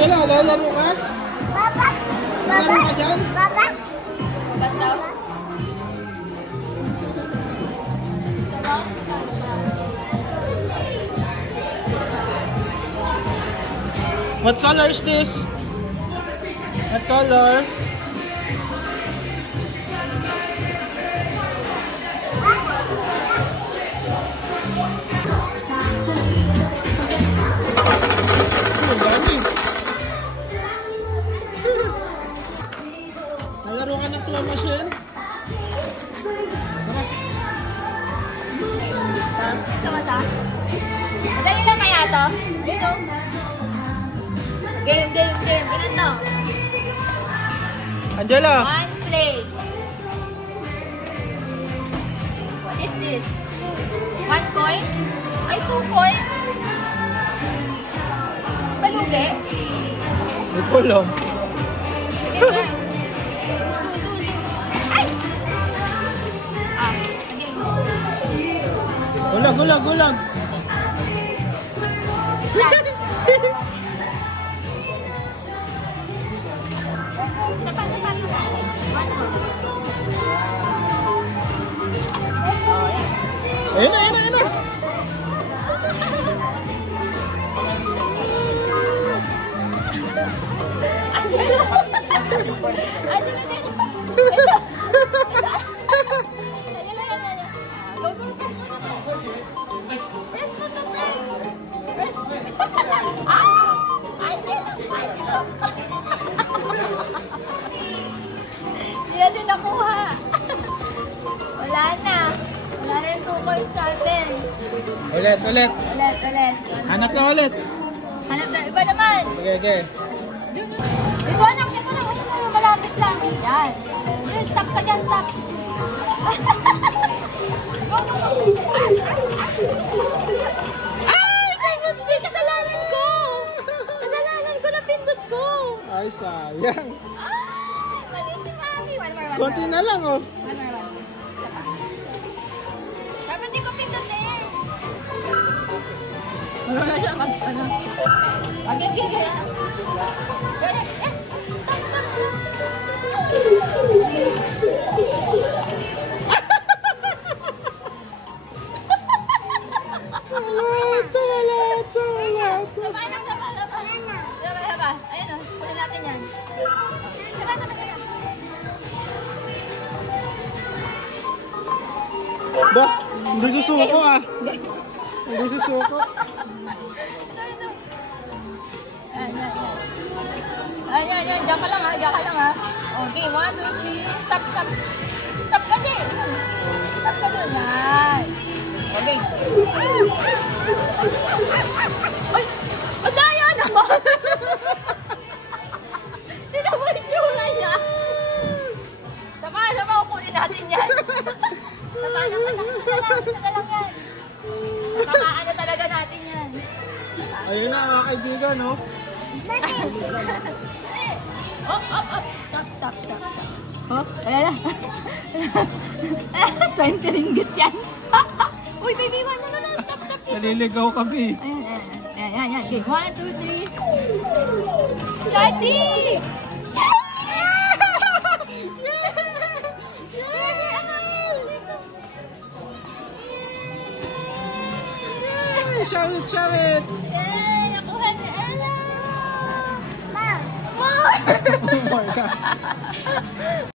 Angela, lalaro ka? Papa! Lalaro ka dyan? Papa! Ba't daw? What color is this? What color? Nalaro ka ng claw machine? Tara. Sama ta? Madali lang kaya to? Dito. Game. Ganun to. Angela! One play. What is this? 1 coin? Ay, 2 coins? Balugi? May pulong. Ay! Ah, okay. Gulag. Ayun na. Hindi natin nakuha. Wala na yung 2 coins natin. Ulit. Hanap na ulit. Hanap na, iba naman. Sige. Ito anak, ito na. Malapit lang. Yan. Stop ka dyan, stop. Go. Ay, kasalanan ko. Napindot ko. Ay, sayang. Ay, mali si Mami. One more. Konti na lang, oh. One more. Dapat di ko pindutin. Wala siya mag-ano. Agad kaya. Wala. Ayun o, kunin natin yan. Ba, hindi susuko, ah. Hindi susuko. Ayan. Diyan ka lang ha. Okay, 1, 2, 3. Stop. Stop ka din. Stop ka dun. Yan. Okay. Ay! Ang daya naman! Sino mo yung tsura niya? Sama, kukunin natin yan. Sama lang yan. Nakakaano talaga natin yan. Ayun na, mga kaibigan, no? Up. Stop. Oh, ayan na. 20 ringgit yan. Uy, baby, no, stop. Naliligaw kami. Ayan. Okay, 1, 2, 3. Daddy! Show it. Yay! Nakuha ni Ella! Mom! More! Oh my God.